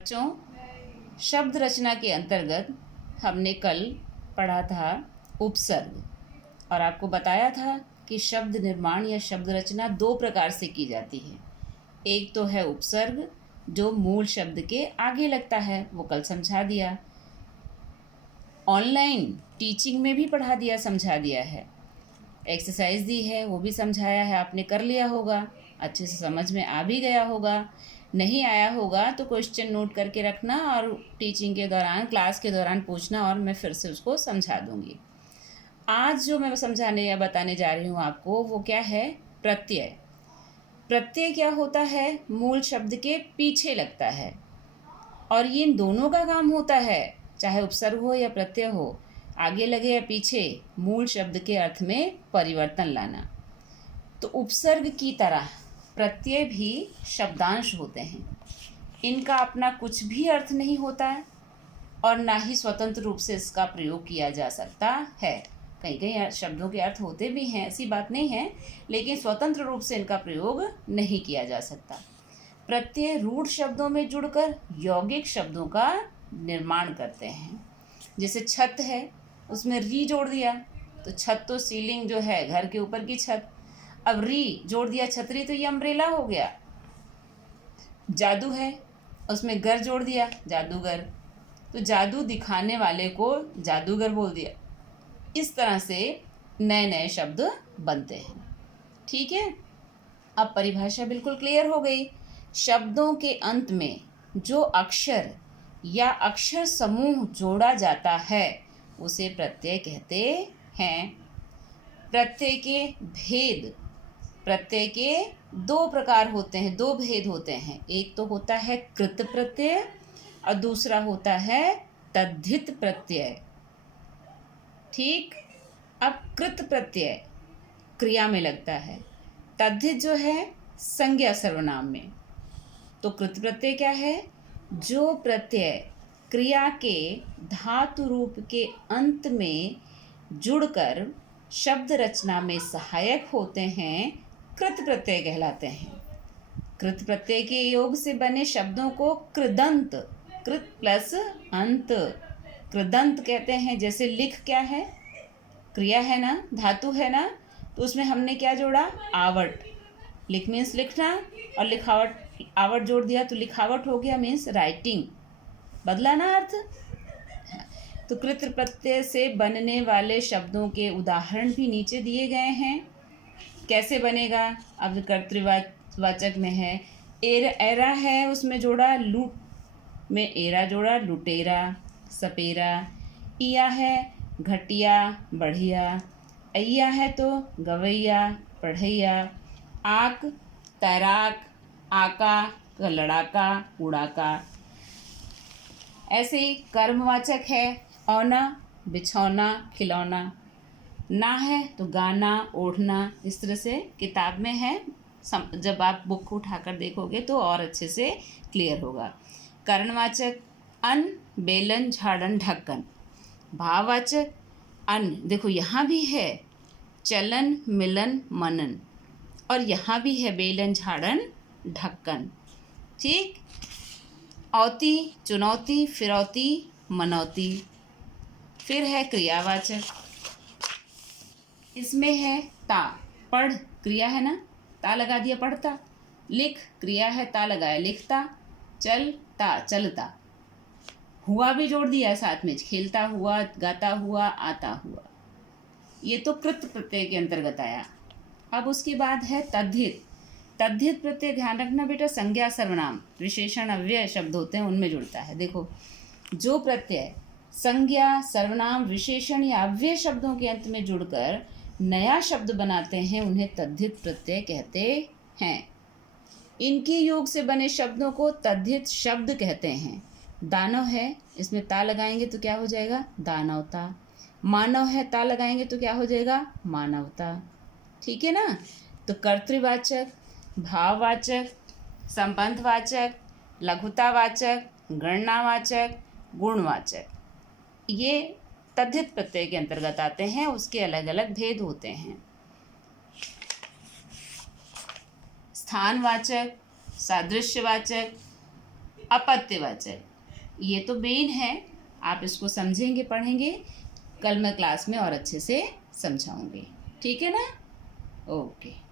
बच्चों, शब्द रचना के अंतर्गत हमने कल पढ़ा था उपसर्ग और आपको बताया था कि शब्द निर्माण या शब्द रचना दो प्रकार से की जाती है। एक तो है उपसर्ग जो मूल शब्द के आगे लगता है, वो कल समझा दिया। ऑनलाइन टीचिंग में भी पढ़ा दिया, समझा दिया है। एक्सरसाइज दी है, वो भी समझाया है, आपने कर लिया होगा, अच्छे से समझ में आ भी गया होगा। नहीं आया होगा तो क्वेश्चन नोट करके रखना और टीचिंग के दौरान, क्लास के दौरान पूछना और मैं फिर से उसको समझा दूंगी। आज जो मैं समझाने या बताने जा रही हूँ आपको, वो क्या है? प्रत्यय। प्रत्यय क्या होता है? मूल शब्द के पीछे लगता है और ये इन दोनों का काम होता है, चाहे उपसर्ग हो या प्रत्यय हो, आगे लगे या पीछे, मूल शब्द के अर्थ में परिवर्तन लाना। तो उपसर्ग की तरह प्रत्यय भी शब्दांश होते हैं। इनका अपना कुछ भी अर्थ नहीं होता है और ना ही स्वतंत्र रूप से इसका प्रयोग किया जा सकता है। कई कई शब्दों के अर्थ होते भी हैं, ऐसी बात नहीं है, लेकिन स्वतंत्र रूप से इनका प्रयोग नहीं किया जा सकता। प्रत्यय रूढ़ शब्दों में जुड़कर यौगिक शब्दों का निर्माण करते हैं। जैसे छत है, उसमें री जोड़ दिया तो छत तो सीलिंग जो है, घर के ऊपर की छत। अब री जोड़ दिया छतरी, तो ये अम्ब्रेला हो गया। जादू है, उसमें गर जोड़ दिया, जादूगर, तो जादू दिखाने वाले को जादूगर बोल दिया। इस तरह से नए नए शब्द बनते हैं। ठीक है, अब परिभाषा बिल्कुल क्लियर हो गई। शब्दों के अंत में जो अक्षर या अक्षर समूह जोड़ा जाता है उसे प्रत्यय कहते हैं। प्रत्यय के भेद, प्रत्यय के दो प्रकार होते हैं, दो भेद होते हैं। एक तो होता है कृत प्रत्यय और दूसरा होता है तद्धित प्रत्यय। ठीक, अब कृत प्रत्यय क्रिया में लगता है, तद्धित जो है संज्ञा सर्वनाम में। तो कृत प्रत्यय क्या है? जो प्रत्यय क्रिया के धातु रूप के अंत में जुड़कर शब्द रचना में सहायक होते हैं, कृत प्रत्यय कहलाते हैं। कृत प्रत्यय के योग से बने शब्दों को कृदंत, कृत प्लस अंत, कृदंत कहते हैं। जैसे लिख क्या है? क्रिया है ना, धातु है ना, तो उसमें हमने क्या जोड़ा? आवट। लिख मीन्स लिखना और लिखावट, आवट जोड़ दिया तो लिखावट हो गया, मीन्स राइटिंग। बदला ना अर्थ। तो कृत प्रत्यय से बनने वाले शब्दों के उदाहरण भी नीचे दिए गए हैं। कैसे बनेगा? अब कर्तृवाचक में है, एरा है, उसमें जोड़ा लूट में एरा जोड़ा, लुटेरा, सपेरा। इया है घटिया, बढ़िया। अय्या है तो गवैया, पढ़ैया। आक तैराक, आका लड़ाका, उड़ाका। ऐसे ही कर्मवाचक है, औना बिछौना, खिलौना। ना है तो गाना, ओढ़ना। इस तरह से किताब में है, जब आप बुक उठाकर देखोगे तो और अच्छे से क्लियर होगा। कर्णवाचक अन, बेलन, झाड़न, ढक्कन। भाववाचक अन, देखो यहाँ भी है चलन, मिलन, मनन, और यहाँ भी है बेलन, झाड़न, ढक्कन। ठीक, औती चुनौती, फिरौती, मनौती। फिर है क्रियावाचक, इसमें है ता, पढ़ क्रिया है ना, ता लगा दिया पढ़ता। लिख क्रिया है, ता लगाया लिखता। चलता, चलता। हुआ भी जोड़ दिया साथ में, खेलता हुआ, गाता हुआ, आता हुआ। ये तो कृत प्रत्यय के अंतर्गत आया। अब उसके बाद है तद्धित। तद्धित प्रत्यय, ध्यान रखना बेटा, संज्ञा सर्वनाम विशेषण अव्यय शब्द होते हैं, उनमें जुड़ता है। देखो, जो प्रत्यय संज्ञा सर्वनाम विशेषण या अव्यय शब्दों के अंत में जुड़कर नया शब्द बनाते हैं उन्हें तद्धित प्रत्यय कहते हैं। इनके योग से बने शब्दों को तद्धित शब्द कहते हैं। दानव है, इसमें ता लगाएंगे तो क्या हो जाएगा? दानवता। मानव है, ता लगाएंगे तो क्या हो जाएगा? मानवता। ठीक है ना। तो कर्तृवाचक, भाववाचक, संबंधवाचक, लघुतावाचक, गणनावाचक, गुणवाचक, ये तद्धित प्रत्यय के अंतर्गत आते हैं। उसके अलग अलग भेद होते हैं। स्थानवाचक, सादृश्यवाचक, अपत्यवाचक, ये तो मेन है। आप इसको समझेंगे, पढ़ेंगे, कल मैं क्लास में और अच्छे से समझाऊंगी। ठीक है ना? ओके।